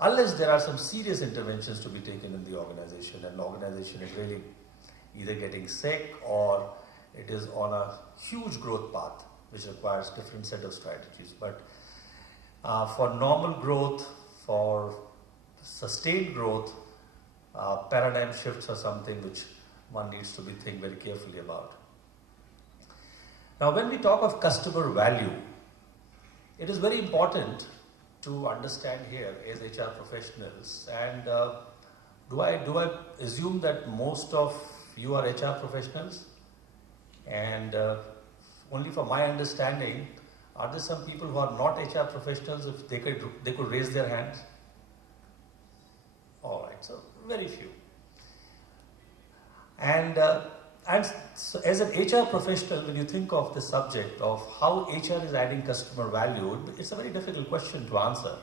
unless there are some serious interventions to be taken in the organization, and the organization is really either getting sick or it is on a huge growth path, which requires different set of strategies. But for normal growth, for sustained growth, paradigm shifts are something which one needs to be think very carefully about. Now, when we talk of customer value, it is very important to understand here as HR professionals, and do I assume that most of you are HR professionals? And only from my understanding, are there some people who are not HR professionals? If they could raise their hands? All right, so very few. And so as an HR professional, when you think of the subject of how HR is adding customer value, it's a very difficult question to answer.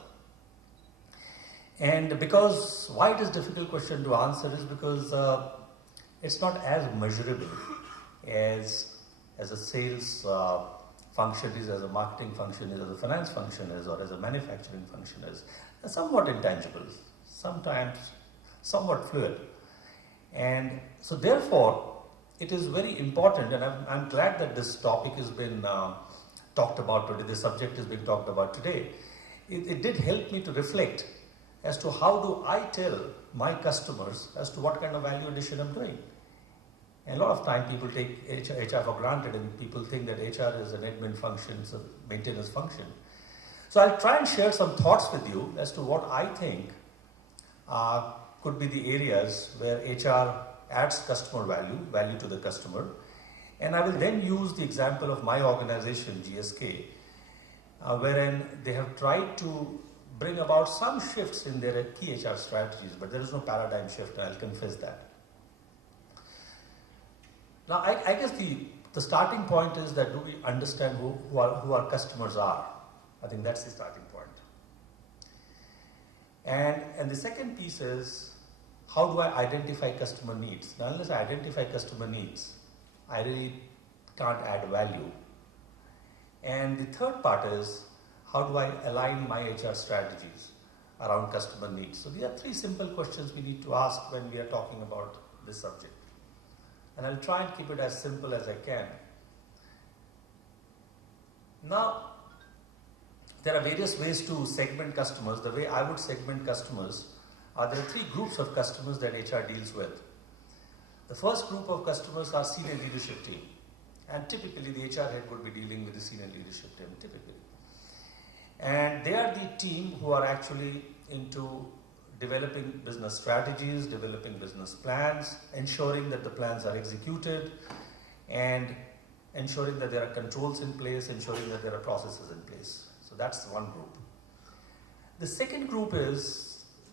And because why it is a difficult question to answer is because it's not as measurable as a sales function is, as a marketing function is, as a finance function is, or as a manufacturing function is. They're somewhat intangible, sometimes somewhat fluid. And so therefore, it is very important, and I'm glad that this topic has been talked about today, this subject is being talked about today. It did help me to reflect as to how do I tell my customers as to what kind of value addition I'm doing. And a lot of time people take HR for granted, and people think that HR is an admin function, it's a maintenance function. So I'll try and share some thoughts with you as to what I think could be the areas where HR adds customer value to the customer. And I will then use the example of my organization, GSK, wherein they have tried to bring about some shifts in their key HR strategies, but there is no paradigm shift, and I'll confess that. Now, I guess the starting point is that do we understand who our customers are? I think that's the starting point. And the second piece is, how do I identify customer needs? Now, unless I identify customer needs, I really can't add value. And the third part is, how do I align my HR strategies around customer needs? So these are three simple questions we need to ask when we are talking about this subject. And I'll try and keep it as simple as I can. Now, there are various ways to segment customers. The way I would segment customers there are three groups of customers that HR deals with. The first group of customers are senior leadership team. And typically the HR head would be dealing with the senior leadership team, typically. And they are the team who are actually into developing business strategies, developing business plans, ensuring that the plans are executed, and ensuring that there are controls in place, ensuring that there are processes in place. So that's one group. The second group is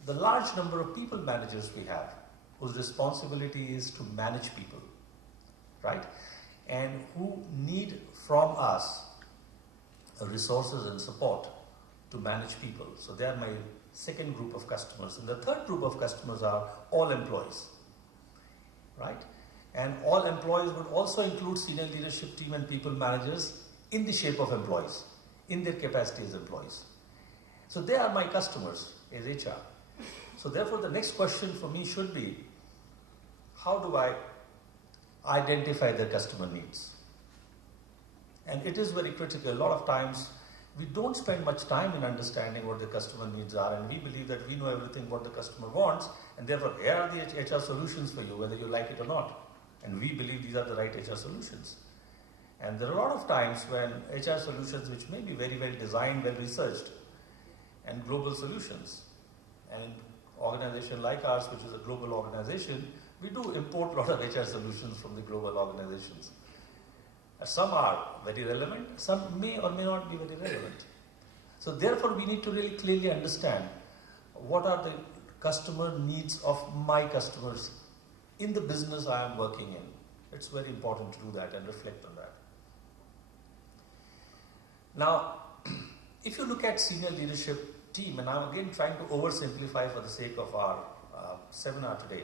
the large number of people managers we have, whose responsibility is to manage people, right? And who need from us resources and support to manage people. So they are my second group of customers. And the third group of customers are all employees, right? And all employees would also include senior leadership team and people managers in the shape of employees, in their capacity as employees. So they are my customers as HR. So therefore, the next question for me should be, how do I identify their customer needs? And it is very critical. A lot of times, we don't spend much time in understanding what the customer needs are, and we believe that we know everything what the customer wants, and therefore, here are the HR solutions for you, whether you like it or not. And we believe these are the right HR solutions. And there are a lot of times when HR solutions, which may be very well designed, well researched, and global solutions, and in organization like ours, which is a global organization, we do import a lot of HR solutions from the global organizations. Some are very relevant, some may or may not be very relevant. So therefore, we need to really clearly understand what are the customer needs of my customers in the business I am working in. It's very important to do that and reflect on that. Now, if you look at senior leadership team, and I'm again trying to oversimplify for the sake of our seminar today,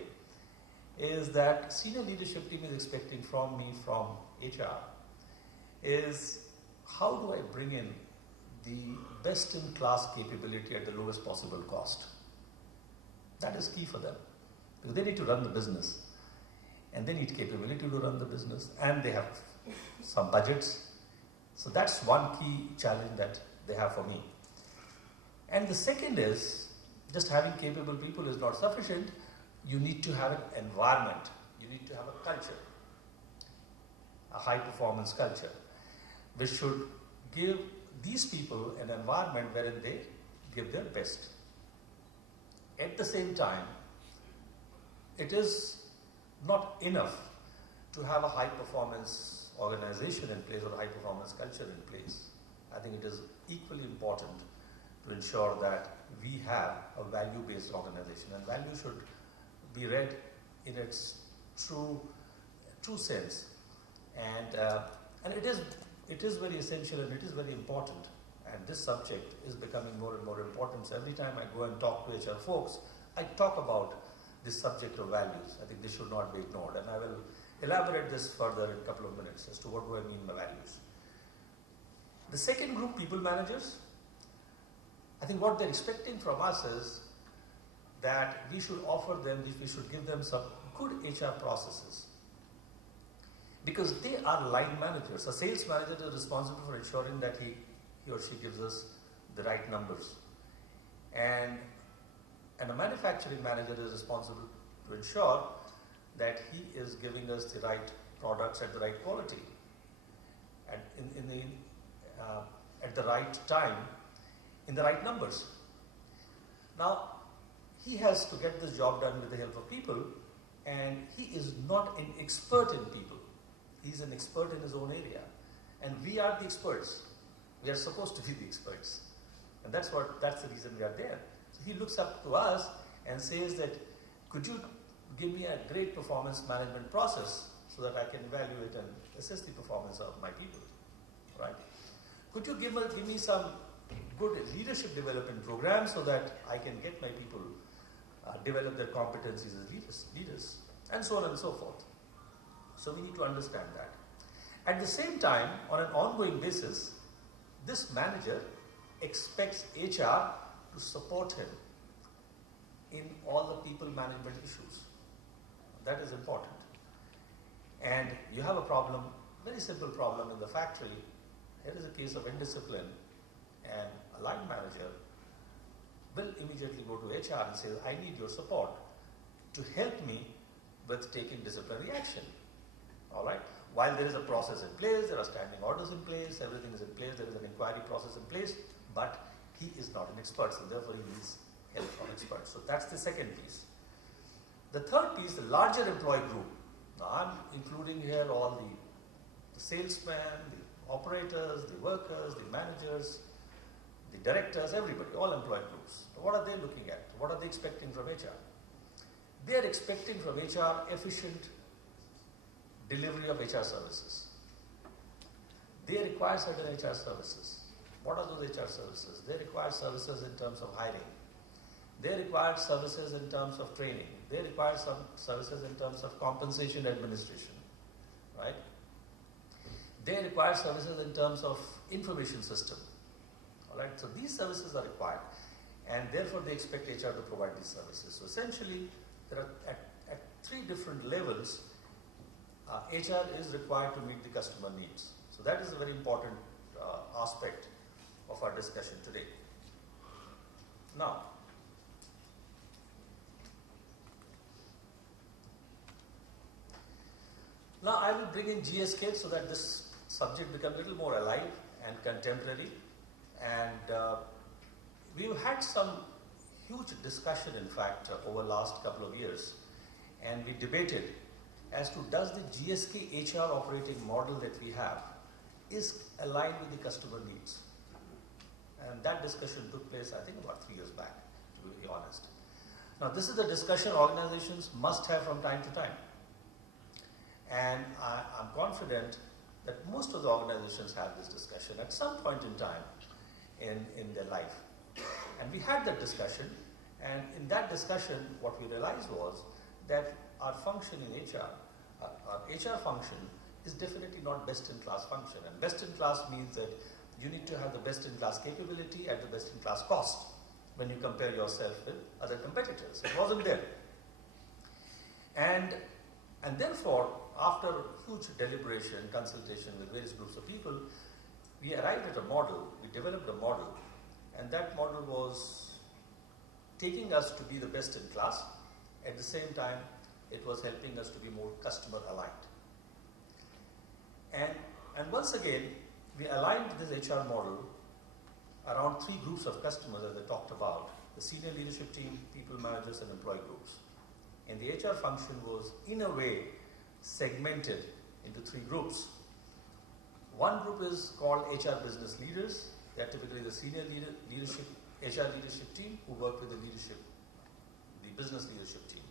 is that senior leadership team is expecting from me, from HR, is how do I bring in the best-in-class capability at the lowest possible cost? That is key for them. Because they need to run the business. And they need capability to run the business. And they have some budgets. So that's one key challenge that they have for me. And the second is, just having capable people is not sufficient. You need to have an environment. You need to have a culture. A high performance culture. Which should give these people an environment wherein they give their best. At the same time, it is not enough to have a high performance organization in place or a high performance culture in place. I think it is equally important to ensure that we have a value-based organization, and value should be read in its true sense. And it is very essential and it is very important. And this subject is becoming more and more important. So every time I go and talk to HR folks, I talk about this subject of values. I think this should not be ignored. And I will elaborate this further in a couple of minutes as to what do I mean by values. The second group, people managers, I think what they're expecting from us is that we should offer them, we should give them some good HR processes. Because they are line managers. A sales manager is responsible for ensuring that he or she gives us the right numbers. And a manufacturing manager is responsible to ensure that he is giving us the right products at the right quality and at the right time, in the right numbers. Now, he has to get this job done with the help of people, and he is not an expert in people. He's an expert in his own area. And we are the experts. We are supposed to be the experts. And that's the reason we are there. So he looks up to us and says that, could you give me a great performance management process so that I can evaluate and assess the performance of my people, right? Could you give me some good leadership development program so that I can get my people develop their competencies as leaders, and so on and so forth. So we need to understand that. At the same time, on an ongoing basis, this manager expects HR to support him in all the people management issues. That is important. And you have a problem, very simple problem in the factory. Here is a case of indiscipline, and a line manager will immediately go to HR and say, I need your support to help me with taking disciplinary action. All right? While there is a process in place, there are standing orders in place, everything is in place, there is an inquiry process in place, but he is not an expert, so therefore he needs help from experts. So that's the second piece. The third piece, the larger employee group. Now I'm including here all the salesmen, the operators, the workers, the managers, the directors, everybody, all employee groups. What are they looking at? What are they expecting from HR? They are expecting from HR efficient delivery of HR services. They require certain HR services. What are those HR services? They require services in terms of hiring. They require services in terms of training. They require some services in terms of compensation administration, right? They require services in terms of information system, all right? So these services are required, and therefore they expect HR to provide these services. So essentially, there are at three different levels, HR is required to meet the customer needs. So that is a very important aspect of our discussion today. Now, I will bring in GSK so that this subject becomes a little more alive and contemporary. And we've had some huge discussion, in fact, over the last couple of years. And we debated as to does the GSK HR operating model that we have is aligned with the customer needs. And that discussion took place, I think, about 3 years back, to be honest. Now, this is a discussion organizations must have from time to time. And I'm confident that most of the organizations have this discussion at some point in time in their life. And we had that discussion, and in that discussion, what we realized was that our function in HR, our HR function, is definitely not best-in-class function. And best-in-class means that you need to have the best-in-class capability at the best-in-class cost. when you compare yourself with other competitors. It wasn't there. And therefore, after huge deliberation, consultation with various groups of people, we arrived at a model, we developed a model, and that model was taking us to be the best in class. At the same time, it was helping us to be more customer aligned. And once again, we aligned this HR model around three groups of customers, as I talked about: the senior leadership team, people managers, and employee groups. And the HR function was, in a way, segmented into three groups. One group is called HR business leaders. They are typically the senior leadership, HR leadership team who work with the business leadership team.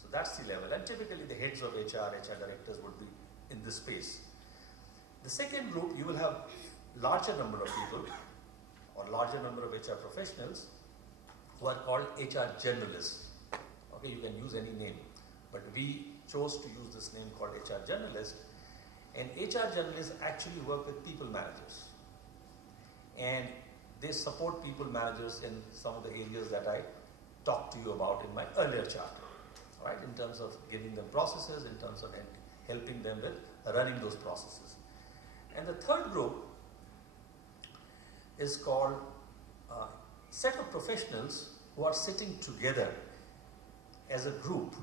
So that's the level. And typically the heads of HR directors would be in this space. The second group, you will have larger number of people or larger number of HR professionals who are called HR generalists. Okay, you can use any name, but we chose to use this name called HR generalist. And HR generalists actually work with people managers, and they support people managers in some of the areas that I talked to you about in my earlier chart, right? In terms of giving them processes, in terms of helping them with running those processes. And the third group is called a set of professionals who are sitting together as a group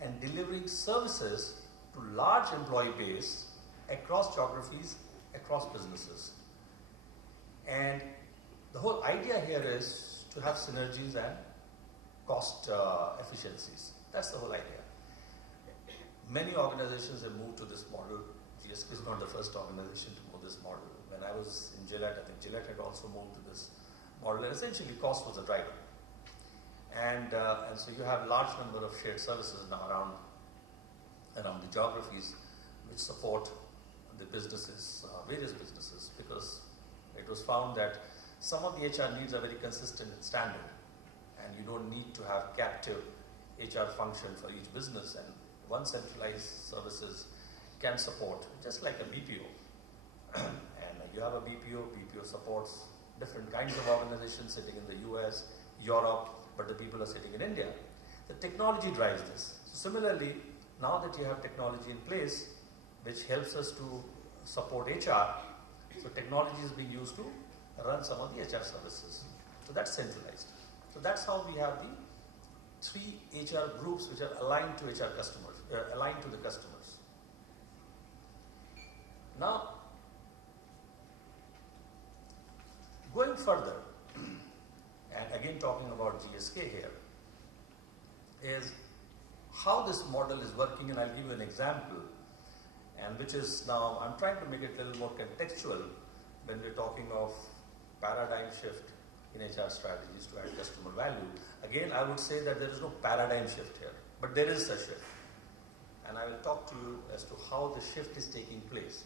and delivering services to large employee base across geographies, across businesses. And the whole idea here is to have synergies and cost efficiencies. That's the whole idea. Many organizations have moved to this model. GSK is not the first organization to move this model. When I was in Gillette, I think Gillette had also moved to this model, and essentially cost was a driver. And so you have large number of shared services now around the geographies which support the businesses, various businesses, because it was found that some of the HR needs are very consistent and standard, and you don't need to have captive HR function for each business, and one centralized services can support, just like a BPO. And you have a BPO supports different kinds of organizations sitting in the US, Europe, but the people are sitting in India. The technology drives this. So similarly, now that you have technology in place, which helps us to support HR, so technology is being used to run some of the HR services. So that's centralized. So that's how we have the three HR groups which are aligned to HR customers, aligned to the customers. Now, going further, and again talking about GSK here, is how this model is working, and I'll give you an example, and which is now, I'm trying to make it a little more contextual when we're talking of paradigm shift in HR strategies to add customer value. Again, I would say that there is no paradigm shift here, but there is a shift. And I will talk to you as to how the shift is taking place.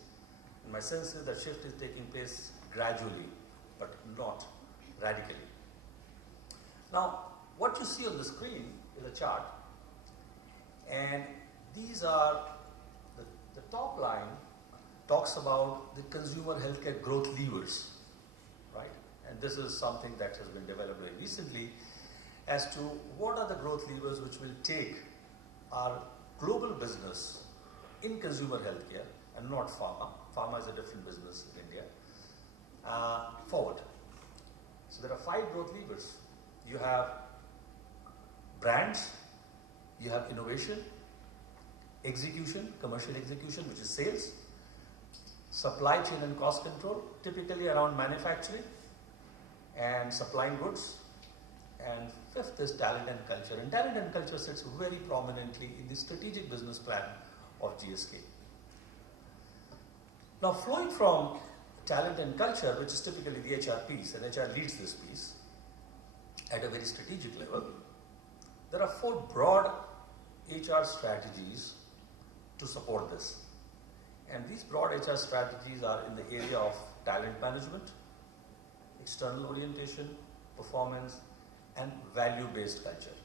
And my sense is that shift is taking place gradually, but not radically. Now, what you see on the screen is a chart, and these are, the top line talks about the consumer healthcare growth levers, right? And this is something that has been developed very recently as to what are the growth levers which will take our global business in consumer healthcare and not pharma. Pharma is a different business in India, forward. So there are 5 growth levers. You have brands, you have innovation, execution, commercial execution, which is sales, supply chain and cost control, typically around manufacturing and supplying goods, and 5th is talent and culture. And talent and culture sits very prominently in the strategic business plan of GSK. Now, flowing from talent and culture, which is typically the HR piece, and HR leads this piece at a very strategic level, there are 4 broad HR strategies to support this. And these broad HR strategies are in the area of talent management, external orientation, performance, and value-based culture.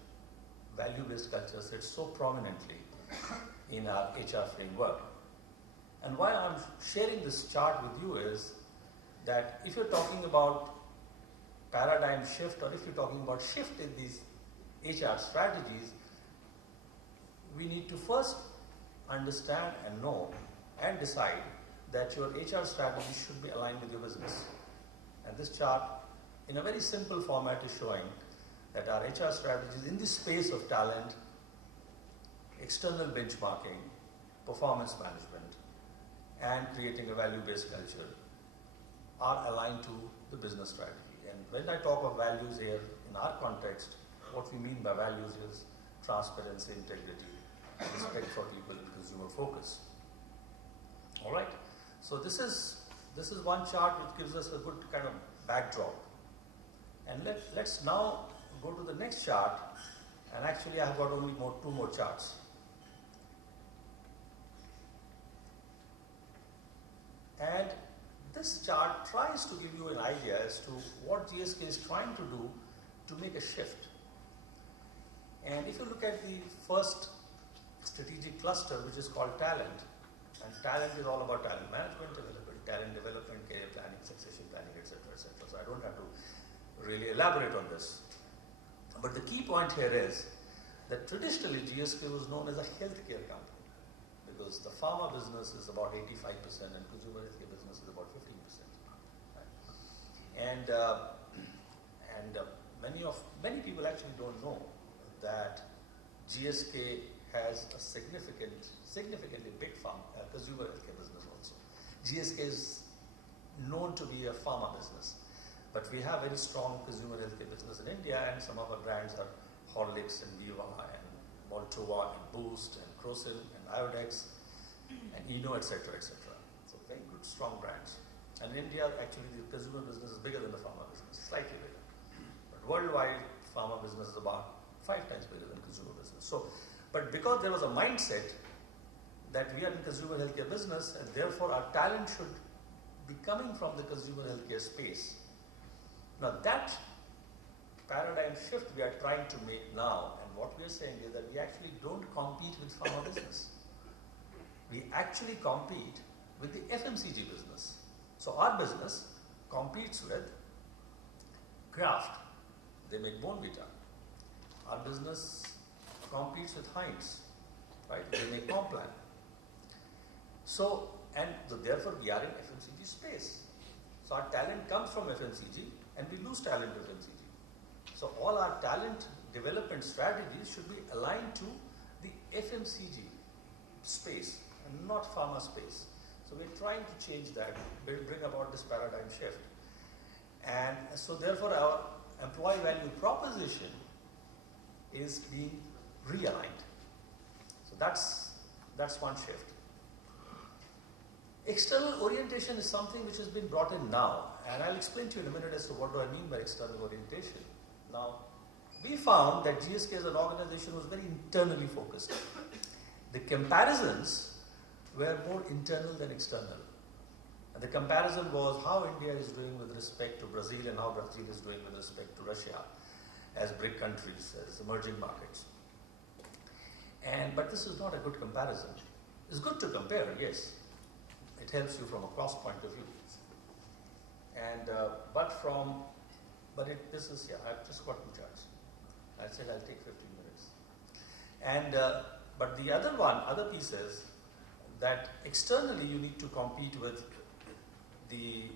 Value-based culture sits so prominently in our HR framework. And why I'm sharing this chart with you is that if you're talking about paradigm shift, or if you're talking about shift in these HR strategies, we need to first understand and know and decide that your HR strategy should be aligned with your business. And this chart, in a very simple format, is showing that our HR strategies in the space of talent, external benchmarking, performance management, and creating a value-based culture are aligned to the business strategy. And when I talk of values here, in our context, what we mean by values is transparency, integrity, respect for people, and consumer focus. All right. So this is one chart which gives us a good kind of backdrop. And let's now go to the next chart. And actually, I've got only two more charts. And this chart tries to give you an idea as to what GSK is trying to do to make a shift. And if you look at the first strategic cluster, which is called talent, and talent is all about talent management, talent development, career planning, succession planning, etc., etc. So I don't have to really elaborate on this. But the key point here is that traditionally GSK was known as a healthcare company, because the pharma business is about 85% and consumer healthcare business is about 15%. Right? And many people actually don't know that GSK has a significantly big consumer healthcare business also. GSK is known to be a pharma business, but we have very strong consumer healthcare business in India, and some of our brands are Horlicks and Viva and Maltova and Boost and Crocin and Iodex and Eno, etc., etc. So very good, strong brands. And in India, actually, the consumer business is bigger than the pharma business, slightly bigger. But worldwide, pharma business is about 5 times bigger than consumer business. So, but because there was a mindset that we are in consumer healthcare business, and therefore our talent should be coming from the consumer healthcare space. Now that paradigm shift we are trying to make now, and what we are saying is that we actually don't compete with pharma business. We actually compete with the FMCG business. So our business competes with Kraft. They make Bonvita. Our business competes with Heinz, right? They make Complan. So, therefore we are in FMCG space. So our talent comes from FMCG and we lose talent to FMCG. So all our talent development strategies should be aligned to the FMCG space and not pharma space. So we're trying to change that, bring about this paradigm shift. And so therefore our employee value proposition is being realigned. So that's one shift. External orientation is something which has been brought in now, and I'll explain to you in a minute as to what do I mean by external orientation. Now, we found that GSK as an organization was very internally focused. The comparisons were more internal than external. And the comparison was how India is doing with respect to Brazil and how Brazil is doing with respect to Russia as BRIC countries, as emerging markets. But this is not a good comparison. It's good to compare, yes. It helps you from a cost point of view. I've just got 2 charts. I said I'll take 15 minutes. But the other piece is that externally you need to compete with the